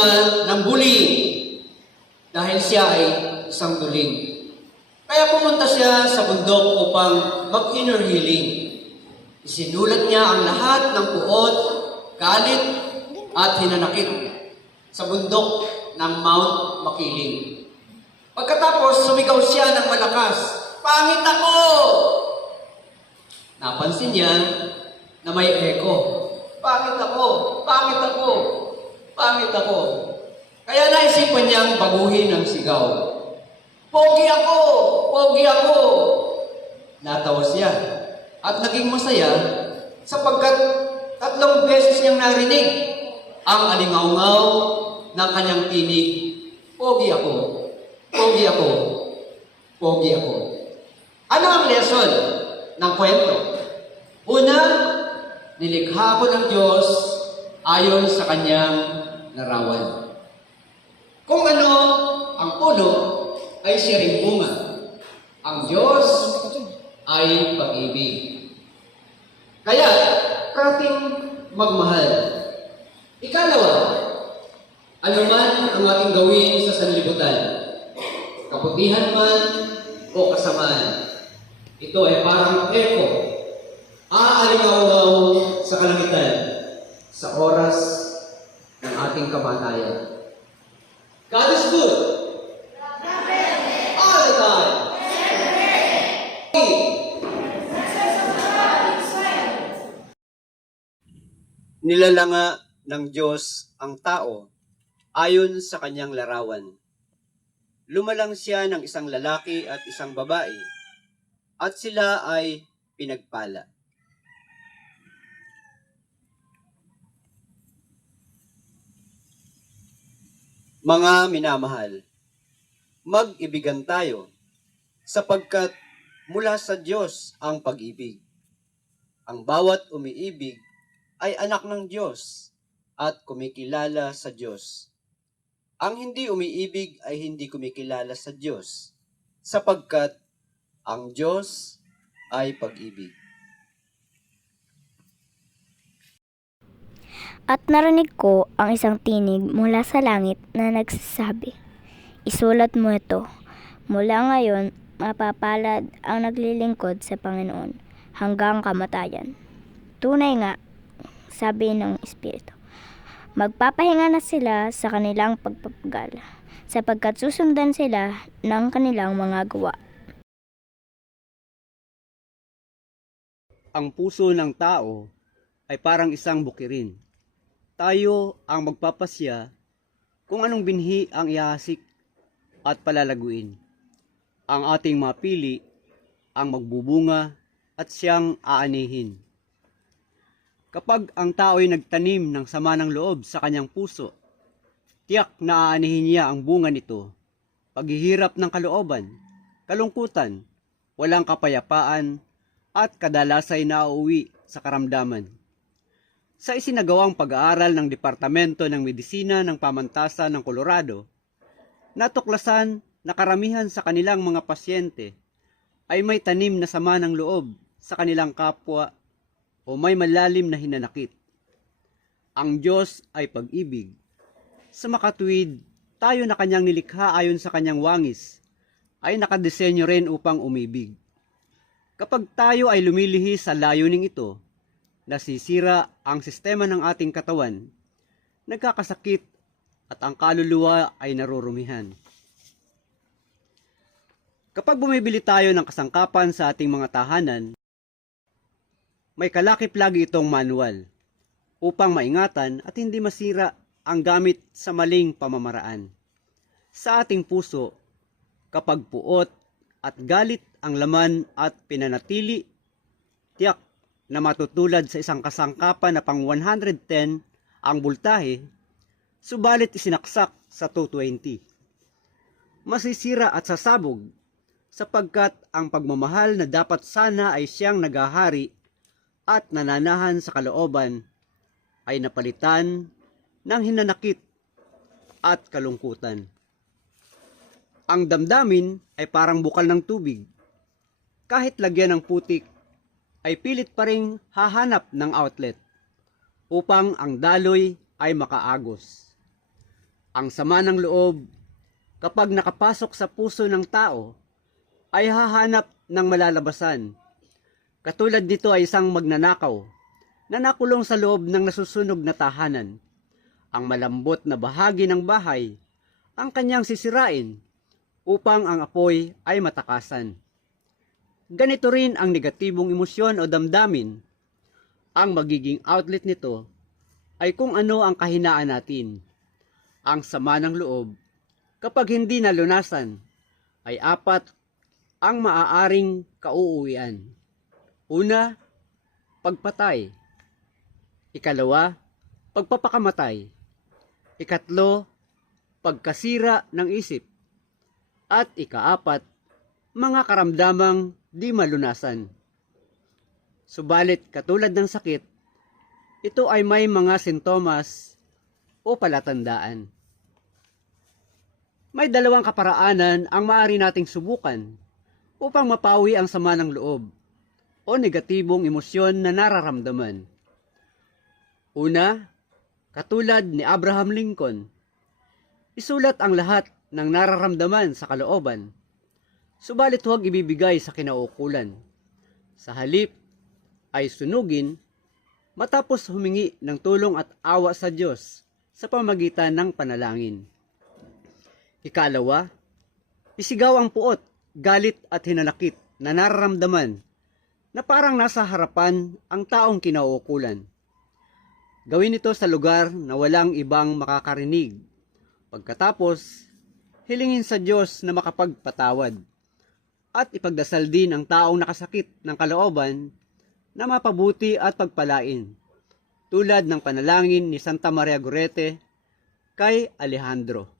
biktima ng bullying dahil siya ay isang duling. Kaya pumunta siya sa bundok upang mag-inner healing. Isinulat niya ang lahat ng puot, galit at hinanakit sa bundok ng Mount Makiling. Pagkatapos, sumigaw siya ng malakas, "Pangit ako!" Napansin niya na may echo. "Pangit ako! Pangit ako! Pangit ako!" Kaya naisipan niyang baguhin ang sigaw. "Pogi ako! Pogi ako!" Natawa siya at naging masaya sapagkat 3 beses niyang narinig ang alingaungaw ng kanyang tinig, "Pogi ako! Pogi ako! Pogi ako!" Ano ang lesson ng kwento? Una, nilikha ko ng Diyos ayon sa kanyang larawan. Kung ano ang puno ay siya ring bunga. Ang Diyos ay pag-ibig. Kaya, ating magmahal. Ikalawa, ano man ang ating gawin sa sanlibutan, kabutihan man o kasamaan, ito ay parang echo, aalingaw sa kalamitan, sa oras ng ating kamatayan. God is good. All the time. Nilalanga ng Diyos ang tao ayon sa kanyang larawan. Lumalang siya ng isang lalaki at isang babae, at sila ay pinagpala. Mga minamahal, mag-ibigan tayo sapagkat mula sa Diyos ang pag-ibig. Ang bawat umiibig ay anak ng Diyos at kumikilala sa Diyos. Ang hindi umiibig ay hindi kumikilala sa Diyos sapagkat ang Diyos ay pag-ibig. At narinig ko ang isang tinig mula sa langit na nagsasabi, "Isulat mo ito. Mula ngayon, mapapalad ang naglilingkod sa Panginoon hanggang kamatayan." Tunay nga, sabi ng Espiritu, magpapahinga na sila sa kanilang pagpapagal, sapagkat susundan sila ng kanilang mga gawa. Ang puso ng tao ay parang isang bukirin. Tayo ang magpapasya kung anong binhi ang ihasik at palalaguin. Ang ating mapili ang magbubunga at siyang aanihin. Kapag ang tao ay nagtanim ng sama ng loob sa kanyang puso, tiyak na aanihin niya ang bunga nito. Paghihirap ng kalooban, kalungkutan, walang kapayapaan, at kadalasay na uuwi sa karamdaman. Sa isinagawang pag-aaral ng Departamento ng Medisina ng Pamantasan ng Colorado, natuklasan na karamihan sa kanilang mga pasyente ay may tanim na sama ng loob sa kanilang kapwa o may malalim na hinanakit. Ang Diyos ay pag-ibig. Sa makatuwid, tayo na kanyang nilikha ayon sa kanyang wangis ay nakadesenyo rin upang umibig. Kapag tayo ay lumilihi sa layuning ito, nasisira ang sistema ng ating katawan, nagkakasakit at ang kaluluwa ay narurumihan. Kapag bumibili tayo ng kasangkapan sa ating mga tahanan, may kalakip lagi itong manual upang maingatan at hindi masira ang gamit sa maling pamamaraan. Sa ating puso, kapag puot at galit ang laman at pinanatili, tiyak na matutulad sa isang kasangkapan na pang 110 ang bultahe, subalit isinaksak sa 220. Masisira at sasabog sapagkat ang pagmamahal na dapat sana ay siyang naghahari at nananahan sa kalooban ay napalitan ng hinanakit at kalungkutan. Ang damdamin ay parang bukal ng tubig. Kahit lagyan ng putik, ay pilit pa ring hahanap ng outlet upang ang daloy ay makaagos. Ang sama ng loob, kapag nakapasok sa puso ng tao, ay hahanap ng malalabasan. Katulad nito ay isang magnanakaw na nakulong sa loob ng nasusunog na tahanan. Ang malambot na bahagi ng bahay ang kanyang sisirain upang ang apoy ay matakasan. Ganito rin ang negatibong emosyon o damdamin. Ang magiging outlet nito ay kung ano ang kahinaan natin. Ang sama ng loob, kapag hindi nalunasan, ay apat ang maaaring kauuwian. Una, pagpatay. Ikalawa, pagpapakamatay. Ikatlo, pagkasira ng isip. At ikaapat, mga karamdamang di malunasan. Subalit katulad ng sakit, ito ay may mga sintomas o palatandaan. May dalawang kaparaanan ang maaari nating subukan upang mapawi ang sama ng loob o negatibong emosyon na nararamdaman. Una, katulad ni Abraham Lincoln, isulat ang lahat ng nararamdaman sa kalooban, subalit huwag ibibigay sa kinauukulan. Sa halip ay sunugin matapos humingi ng tulong at awa sa Diyos sa pamagitan ng panalangin. Ikalawa, isigaw ang puot, galit at hinanakit na nararamdaman na parang nasa harapan ang taong kinauukulan. Gawin ito sa lugar na walang ibang makakarinig. Pagkatapos, hilingin sa Diyos na makapagpatawad at ipagdasal din ang taong nakasakit ng kalooban na mapabuti at pagpalain, tulad ng panalangin ni Santa Maria Gorete kay Alejandro.